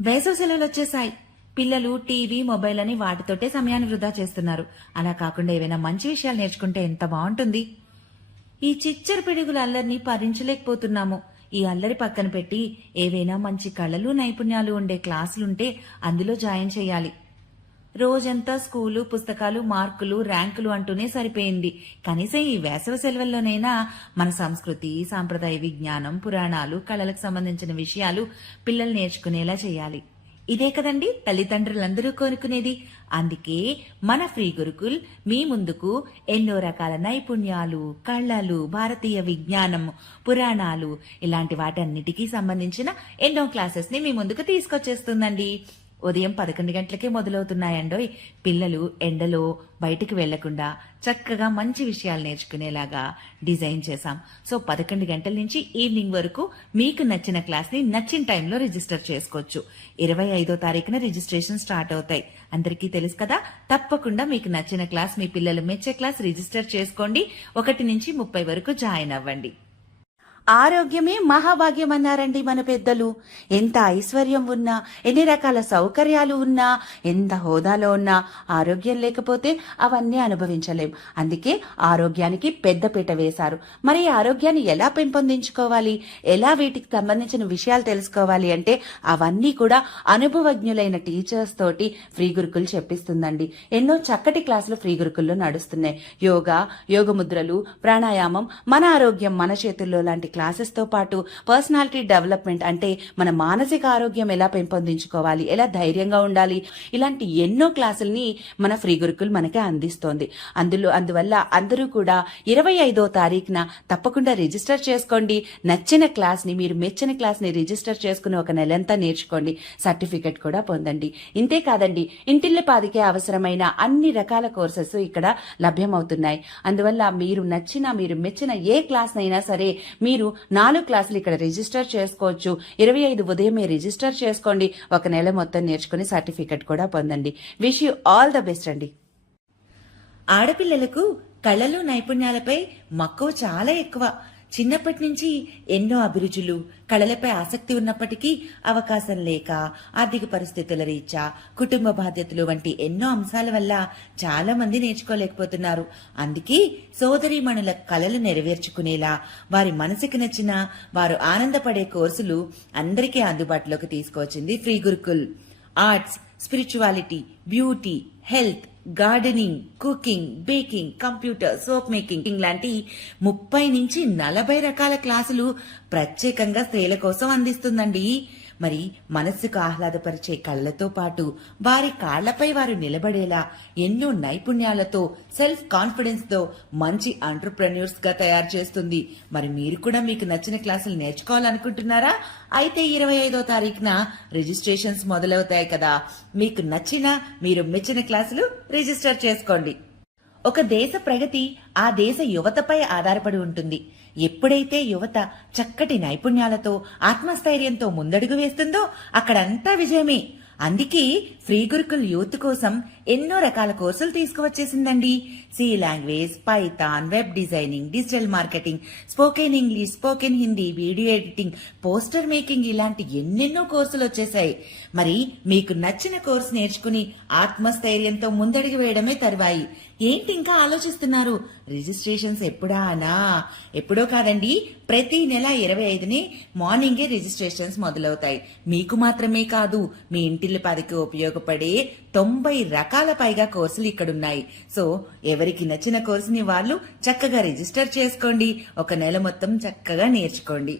వేసవి సెలవులు వచ్చేసాయి పిల్లలు టీవీ మొబైల్ అని వాటితోటే సమయాన్ని వృధా చేస్తున్నారు. అలా కాకుండా ఏవైనా మంచి విషయాలు నేర్చుకుంటే ఎంత బాగుంటుంది? ఈ చిచ్చర పిడుగుల అల్లరిని భరించలేకపోతున్నాము. ఈ అల్లరి పక్కన పెట్టి ఏవైనా మంచి కళలు నైపుణ్యాలు ఉండే క్లాసులుంటే అందులో జాయిన్ చేయాలి. రోజంతా స్కూలు పుస్తకాలు మార్కులు ర్యాంకులు అంటూనే సరిపోయింది. కనీసం ఈ వేసవి సెలవుల్లోనైనా మన సంస్కృతి సాంప్రదాయ విజ్ఞానం పురాణాలు కళలకు సంబంధించిన విషయాలు పిల్లలు నేర్చుకునేలా చేయాలి. ఇదే కదండి తల్లిదండ్రులందరూ కోరుకునేది. అందుకే మన ఫ్రీ గురుకుల్ మీ ముందుకు ఎన్నో రకాల నైపుణ్యాలు కళలు భారతీయ విజ్ఞానం పురాణాలు ఇలాంటి వాటన్నిటికీ సంబంధించిన ఎన్నో క్లాసెస్ని మీ ముందుకు తీసుకొచ్చేస్తుందండి. ఉదయం పదకొండు గంటలకే మొదలవుతున్నాయండోయ్ పిల్లలు ఎండలో బయటికి వెళ్ళకుండా చక్కగా మంచి విషయాలు నేర్చుకునేలాగా డిజైన్ చేశాం. సో పదకొండు గంటల నుంచి ఈవినింగ్ వరకు మీకు నచ్చిన క్లాస్ని నచ్చిన టైంలో రిజిస్టర్ చేసుకోవచ్చు. ఇరవై ఐదో తారీఖున రిజిస్ట్రేషన్ స్టార్ట్ అవుతాయి. అందరికీ తెలుసు కదా? తప్పకుండా మీకు నచ్చిన క్లాస్ మీ పిల్లలు మెచ్చే క్లాస్ రిజిస్టర్ చేసుకోండి. ఒకటి నుంచి ముప్పై వరకు జాయిన్ అవ్వండి. ఆరోగ్యమే మహాభాగ్యం అన్నారండి మన పెద్దలు. ఎంత ఐశ్వర్యం ఉన్నా ఎన్ని రకాల సౌకర్యాలు ఉన్నా ఎంత హోదాలో ఉన్నా ఆరోగ్యం లేకపోతే అవన్నీ అనుభవించలేం. అందుకే ఆరోగ్యానికి పెద్దపీట వేశారు. మరి ఈ ఆరోగ్యాన్ని ఎలా పెంపొందించుకోవాలి? ఎలా వీటికి సంబంధించిన విషయాలు తెలుసుకోవాలి అంటే అవన్నీ కూడా అనుభవజ్ఞులైన టీచర్స్ తోటి ఫ్రీ గురుకులు చెప్పిస్తుందండి. ఎన్నో చక్కటి క్లాసులు ఫ్రీ గురుకుల్లో నడుస్తున్నాయి. యోగా యోగ ముద్రలు ప్రాణాయామం మన ఆరోగ్యం మన చేతుల్లో లాంటి క్లాసెస్తో పాటు పర్సనాలిటీ డెవలప్మెంట్ అంటే మన మానసిక ఆరోగ్యం ఎలా పెంపొందించుకోవాలి ఎలా ధైర్యంగా ఉండాలి ఇలాంటి ఎన్నో క్లాసుల్ని మన ఫ్రీ గురుకులు మనకి అందిస్తోంది. అందులో అందువల్ల అందరూ కూడా ఇరవై ఐదో తారీఖున తప్పకుండా రిజిస్టర్ చేసుకోండి. నచ్చిన క్లాస్ని మీరు మెచ్చిన క్లాస్ని రిజిస్టర్ చేసుకుని ఒక నెలంతా నేర్చుకోండి. సర్టిఫికెట్ కూడా పొందండి. ఇంతే కాదండి ఇంటిల్లిపాదికే అవసరమైన అన్ని రకాల కోర్సెస్ ఇక్కడ లభ్యమవుతున్నాయి. అందువల్ల మీరు నచ్చిన మీరు మెచ్చిన ఏ క్లాస్ అయినా సరే మీరు నాలుగు క్లాసులు ఇక్కడ రిజిస్టర్ చేసుకోవచ్చు. ఇరవై ఐదు ఉదయమే రిజిస్టర్ చేసుకోండి. ఒక నెల మొత్తం నేర్చుకుని సర్టిఫికెట్ కూడా పొందండి. Wish you all the best అండి. ఆడపిల్లలకు కళలు నైపుణ్యాలపై మక్కువ చాలా ఎక్కువ. చిన్నప్పటి నుంచి ఎన్నో అభిరుచులు కళలపై ఆసక్తి ఉన్నప్పటికీ అవకాశం లేక ఆర్థిక పరిస్థితుల రీత్యా కుటుంబ బాధ్యతలు వంటి ఎన్నో అంశాల వల్ల చాలా మంది నేర్చుకోలేకపోతున్నారు. అందుకే సోదరీమణుల కళలు నెరవేర్చుకునేలా వారి మనసుకి నచ్చిన వారు ఆనందపడే కోర్సులు అందరికీ అందుబాటులోకి తీసుకొచ్చింది free Gurukul. Arts spirituality beauty health gardening cooking baking computer soap making లాంటి ముప్పై నుంచి నలభై రకాల క్లాసులు ప్రత్యేకంగా స్త్రీల కోసం అందిస్తుందండి. మరి మనస్సుకు ఆహ్లాదపరిచే కళ్ళతో పాటు వారి కాళ్ళపై వారు నిలబడేలా ఎన్నో నైపుణ్యాలతో సెల్ఫ్ కాన్ఫిడెన్స్తో మంచి ఆంటర్ప్రెన్యూర్స్గా తయారు చేస్తుంది. మరి మీరు కూడా మీకు నచ్చిన క్లాసులు నేర్చుకోవాలనుకుంటున్నారా? అయితే ఇరవై ఐదో తారీఖున రిజిస్ట్రేషన్స్ మొదలవుతాయి కదా. మీకు నచ్చిన మీరు మెచ్చిన క్లాసులు రిజిస్టర్ చేసుకోండి. ఒక దేశ ప్రగతి ఆ దేశ యువతపై ఆధారపడి ఉంటుంది. ఎప్పుడైతే యువత చక్కటి నైపుణ్యాలతో ఆత్మస్థైర్యంతో ముందడుగు వేస్తుందో అక్కడంతా విజయమే. అందుకే ఫ్రీ గురుకుల్ యూత్ కోసం ఎన్నో రకాల కోర్సులు తీసుకువచ్చేసిందండి. C language Python web designing digital marketing spoken English spoken Hindi video editing poster making ఇలాంటి ఎన్నెన్నో కోర్సులు వచ్చేసాయి మరి మీకు నచ్చిన కోర్సు నేర్చుకుని ఆత్మస్థైర్యంతో ముందడుగు వేయడమే తరువాయి. ఏంటి ఇంకా ఆలోచిస్తున్నారు? రిజిస్ట్రేషన్స్ ఎప్పుడా అనా ఎప్పుడో కాదండి ప్రతి నెల ఇరవై ఐదుని మార్నింగే రిజిస్ట్రేషన్స్ మొదలవుతాయి. మీకు మాత్రమే కాదు మీ ఇంటిల్లి పదికి ఉపయోగపడే తొంభై రకాల పైగా కోర్సులు ఇక్కడున్నాయి. సో ఎవరికి నచ్చిన కోర్సుని వాళ్ళు చక్కగా రిజిస్టర్ చేసుకోండి. ఒక నెల మొత్తం చక్కగా నేర్చుకోండి.